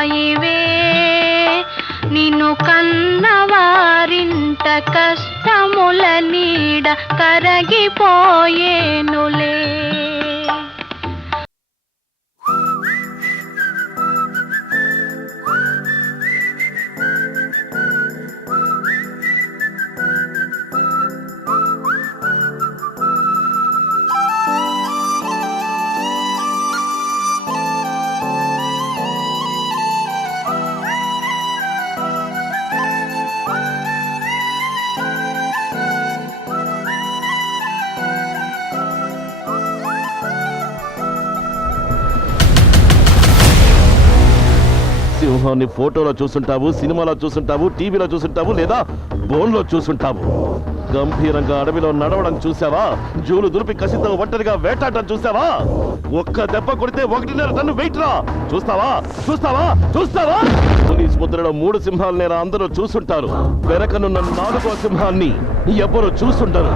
హాయివే నిన్ను కన్నవారింట కష్టముల నీడ కరగిపోయేనులే. సింహాన్ని ఫోటోలో చూసుంటావు, సినిమాలో చూసుంటావు, టీవీలో చూసుంటావు, లేదా బోన్లో చూసుంటావు. గంభీరంగా అడవిలో నడవడం చూసావా? జూలు దులిపి కసితో ఒంటరిగా వేటాడటం చూసావా? ఒక్క దెబ్బ కొడితే 1.5 టన్ను వెయిట్ రా. చూస్తావా చూస్తావా చూస్తావా? పోలీస్ ముద్రలో 3 సింహాలనేరా అందరూ చూసుంటారు. వెనకనున్న 4వ సింహాన్ని ఎవ్వరూ చూసుంటారు.